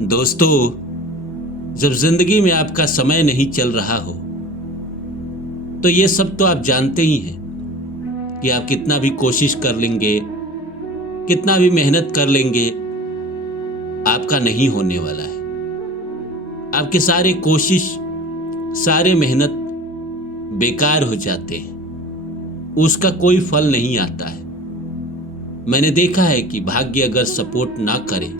दोस्तों, जब जिंदगी में आपका समय नहीं चल रहा हो तो ये सब तो आप जानते ही हैं कि आप कितना भी कोशिश कर लेंगे, कितना भी मेहनत कर लेंगे, आपका नहीं होने वाला है। आपके सारे कोशिश, सारे मेहनत बेकार हो जाते हैं, उसका कोई फल नहीं आता है। मैंने देखा है कि भाग्य अगर सपोर्ट ना करे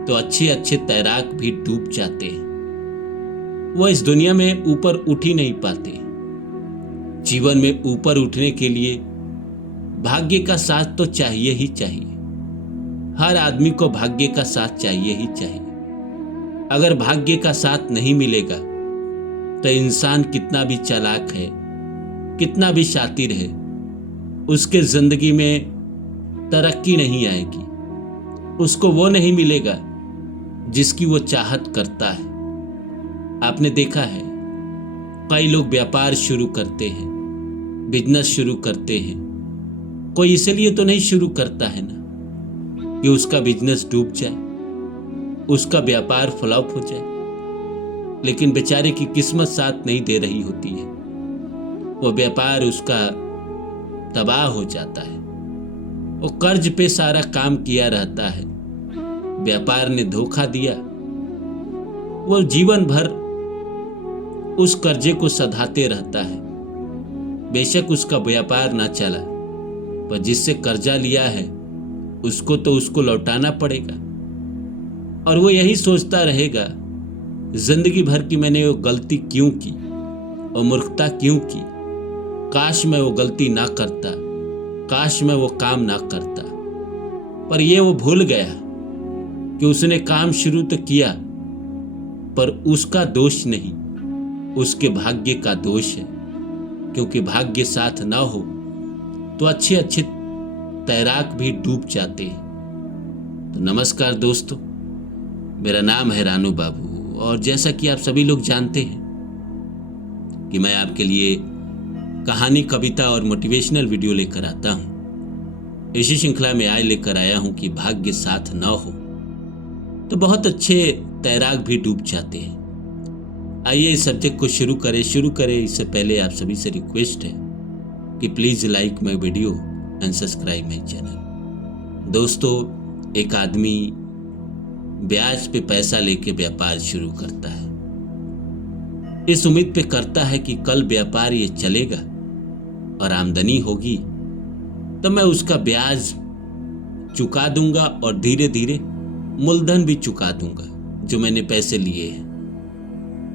तो अच्छे अच्छे तैराक भी डूब जाते हैं। वो इस दुनिया में ऊपर उठ ही नहीं पाते। जीवन में ऊपर उठने के लिए भाग्य का साथ तो चाहिए ही चाहिए। हर आदमी को भाग्य का साथ चाहिए ही चाहिए। अगर भाग्य का साथ नहीं मिलेगा तो इंसान कितना भी चालाक है, कितना भी शातिर है, उसके जिंदगी में तरक्की नहीं आएगी। उसको वो नहीं मिलेगा जिसकी वो चाहत करता है। आपने देखा है, कई लोग व्यापार शुरू करते हैं, बिजनेस शुरू करते हैं। कोई इसलिए तो नहीं शुरू करता है ना कि उसका बिजनेस डूब जाए, उसका व्यापार फ्लॉप हो जाए, लेकिन बेचारे की किस्मत साथ नहीं दे रही होती है। वो व्यापार उसका तबाह हो जाता है। वो कर्ज पे सारा काम किया रहता है, व्यापार ने धोखा दिया। वो जीवन भर उस कर्जे को सधाते रहता है। बेशक उसका व्यापार ना चला, पर जिससे कर्जा लिया है उसको लौटाना पड़ेगा। और वो यही सोचता रहेगा जिंदगी भर की मैंने वो गलती क्यों की और मूर्खता क्यों की। काश मैं वो गलती ना करता, काश मैं वो काम ना करता। पर ये वो भूल गया कि उसने काम शुरू तो किया, पर उसका दोष नहीं, उसके भाग्य का दोष है। क्योंकि भाग्य साथ ना हो तो अच्छे अच्छे तैराक भी डूब जाते हैं। तो नमस्कार दोस्तों, मेरा नाम है रानू बाबू, और जैसा कि आप सभी लोग जानते हैं कि मैं आपके लिए कहानी, कविता और मोटिवेशनल वीडियो लेकर आता हूं। इसी श्रृंखला में आज लेकर आया हूं कि भाग्य साथ ना हो तो बहुत अच्छे तैराक भी डूब जाते हैं। आइए इस सब्जेक्ट को शुरू करें। इससे पहले आप सभी से रिक्वेस्ट है कि please like my video and subscribe my channel. दोस्तों, एक आदमी ब्याज पे पैसा लेके व्यापार शुरू करता है। इस उम्मीद पे करता है कि कल व्यापार ये चलेगा और आमदनी होगी तो मैं उसका ब्याज चुका दूंगा और धीरे धीरे मूलधन भी चुका दूंगा जो मैंने पैसे लिए हैं।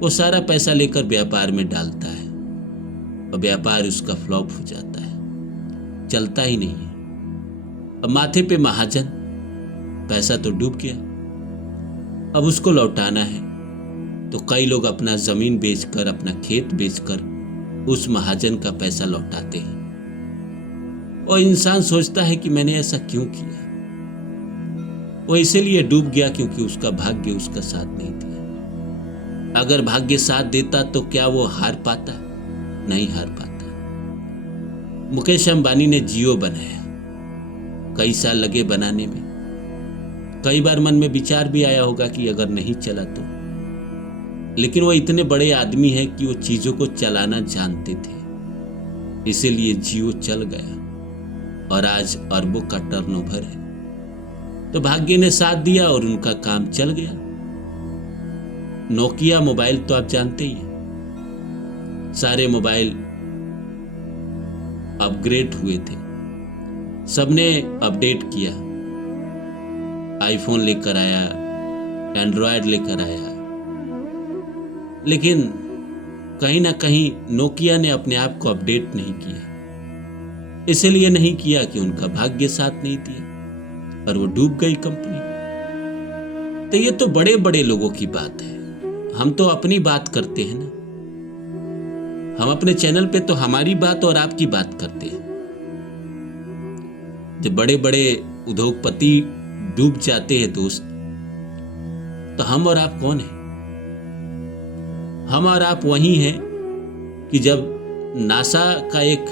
वो सारा पैसा लेकर व्यापार में डालता है और व्यापार उसका फ्लॉप हो जाता है, चलता ही नहीं है। अब माथे पे महाजन, पैसा तो डूब गया, अब उसको लौटाना है। तो कई लोग अपना जमीन बेचकर, अपना खेत बेचकर उस महाजन का पैसा लौटाते हैं। और इंसान सोचता है कि मैंने ऐसा क्यों किया। वो इसीलिए डूब गया क्योंकि उसका भाग्य उसका साथ नहीं दिया। अगर भाग्य साथ देता तो क्या वो हार पाता? नहीं हार पाता। मुकेश अंबानी ने जियो बनाया, कई साल लगे बनाने में। कई बार मन में विचार भी आया होगा कि अगर नहीं चला तो, लेकिन वो इतने बड़े आदमी हैं कि वो चीजों को चलाना जानते थे, इसीलिए जियो चल गया और आज अरबों का टर्नओवर है। तो भाग्य ने साथ दिया और उनका काम चल गया। नोकिया मोबाइल तो आप जानते ही हैं, सारे मोबाइल अपग्रेड हुए थे, सबने अपडेट किया, आईफोन लेकर आया, एंड्रॉयड लेकर आया। लेकिन कहीं ना कहीं नोकिया ने अपने आप को अपडेट नहीं किया। इसलिए नहीं किया कि उनका भाग्य साथ नहीं दिया और वो डूब गई कंपनी। तो ये तो बड़े बड़े लोगों की बात है, हम तो अपनी बात करते हैं ना। हम अपने चैनल पे तो हमारी बात और आपकी बात करते हैं। जब बड़े बड़े उद्योगपति डूब जाते हैं दोस्त, तो हम और आप कौन हैं? हम और आप वही हैं कि जब नासा का एक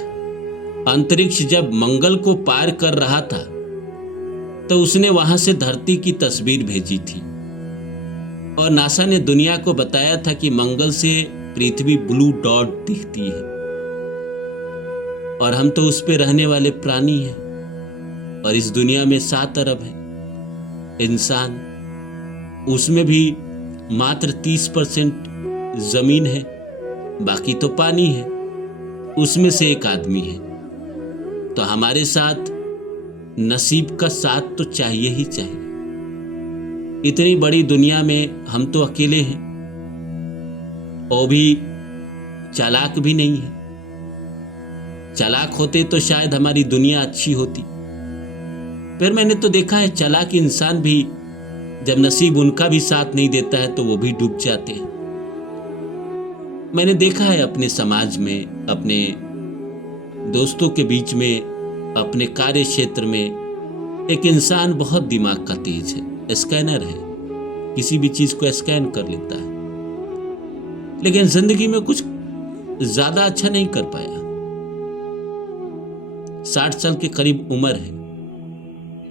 अंतरिक्ष जब मंगल को पार कर रहा था तो उसने वहां से धरती की तस्वीर भेजी थी और नासा ने दुनिया को बताया था कि मंगल से पृथ्वी ब्लू डॉट दिखती है और हम तो उस पे रहने वाले प्राणी हैं। और इस दुनिया में 7 अरब है इंसान, उसमें भी मात्र 30% जमीन है, बाकी तो पानी है, उसमें से एक आदमी है। तो हमारे साथ नसीब का साथ तो चाहिए ही चाहिए। इतनी बड़ी दुनिया में हम तो अकेले हैं और भी चालाक भी नहीं है। चालाक होते तो शायद हमारी दुनिया अच्छी होती। फिर मैंने तो देखा है चालाक इंसान भी जब नसीब उनका भी साथ नहीं देता है तो वो भी डूब जाते हैं। मैंने देखा है अपने समाज में, अपने दोस्तों के बीच में, अपने कार्य क्षेत्र में एक इंसान बहुत दिमाग का तेज है, स्कैनर है, किसी भी चीज को स्कैन कर लेता है, लेकिन जिंदगी में कुछ ज्यादा अच्छा नहीं कर पाया। 60 साल के करीब उम्र है,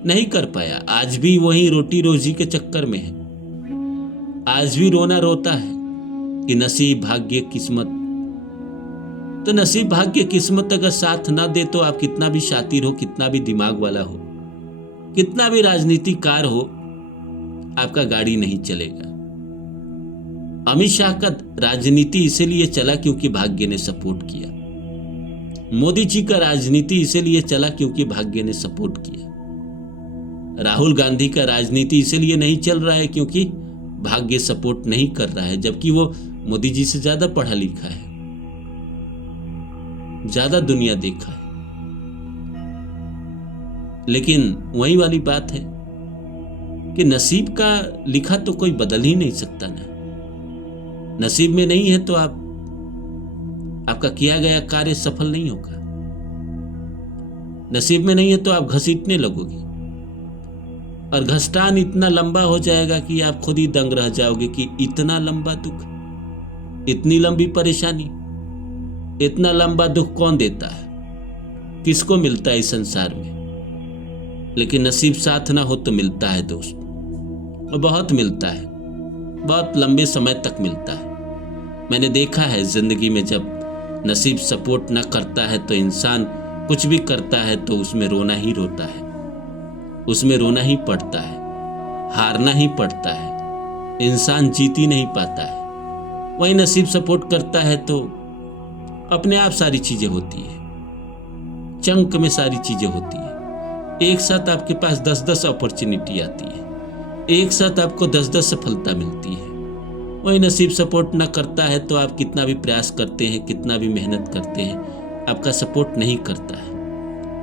नहीं कर पाया। आज भी वही रोटी रोजी के चक्कर में है। आज भी रोना रोता है कि नसीब, भाग्य, किस्मत। तो नसीब, भाग्य, किस्मत अगर साथ ना दे तो आप कितना भी शातिर हो, कितना भी दिमाग वाला हो, कितना भी राजनीतिकार हो, आपका गाड़ी नहीं चलेगा। अमित शाह का राजनीति इसीलिए चला क्योंकि भाग्य ने सपोर्ट किया। मोदी जी का राजनीति इसीलिए चला क्योंकि भाग्य ने सपोर्ट किया। राहुल गांधी का राजनीति इसीलिए नहीं चल रहा है क्योंकि भाग्य सपोर्ट नहीं कर रहा है, जबकि वो मोदी जी से ज्यादा पढ़ा लिखा है, ज्यादा दुनिया देखा है। लेकिन वही वाली बात है कि नसीब का लिखा तो कोई बदल ही नहीं सकता ना। नसीब में नहीं है तो आपका किया गया कार्य सफल नहीं होगा। नसीब में नहीं है तो आप घसीटने लगोगे और घसटान इतना लंबा हो जाएगा कि आप खुद ही दंग रह जाओगे कि इतना लंबा दुख, इतनी लंबी परेशानी, इतना लंबा दुख कौन देता है, किसको मिलता है इस संसार में। लेकिन नसीब साथ ना हो तो मिलता है दोस्त, और बहुत मिलता है, बहुत लंबे समय तक मिलता है। मैंने देखा है जिंदगी में जब नसीब सपोर्ट ना करता है तो इंसान कुछ भी करता है तो उसमें रोना ही रोता है, उसमें रोना ही पड़ता है, हारना ही पड़ता है, इंसान जीत ही नहीं पाता है। वही नसीब सपोर्ट करता है तो अपने आप सारी चीजें होती है, चंक में सारी चीजें होती है। एक साथ आपके पास 10-10 अपॉर्चुनिटी आती है, एक साथ आपको 10-10 सफलता मिलती है। वही नसीब सपोर्ट ना करता है तो आप कितना भी प्रयास करते हैं, कितना भी मेहनत करते हैं, आपका सपोर्ट नहीं करता है।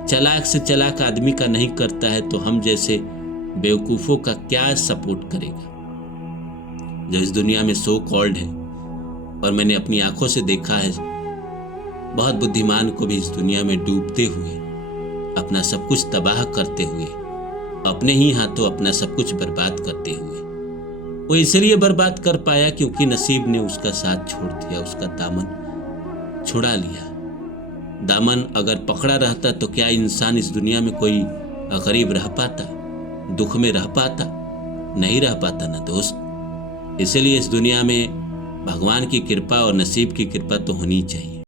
चालाक से चालाक आदमी का नहीं करता है तो हम जैसे बेवकूफों का क्या सपोर्ट करेगा जो इस दुनिया में सो कॉल्ड है। और मैंने अपनी आंखों से देखा है बहुत बुद्धिमान को भी इस दुनिया में डूबते हुए, अपना सब कुछ तबाह करते हुए, अपने ही हाथों अपना सब कुछ बर्बाद करते हुए। वो इसलिए बर्बाद कर पाया क्योंकि नसीब ने उसका साथ छोड़ दिया, उसका दामन छुड़ा लिया। दामन अगर पकड़ा रहता तो क्या इंसान इस दुनिया में कोई गरीब रह पाता, दुख में रह पाता? नहीं रह पाता ना दोस्त। इसलिए इस दुनिया में भगवान की कृपा और नसीब की कृपा तो होनी चाहिए।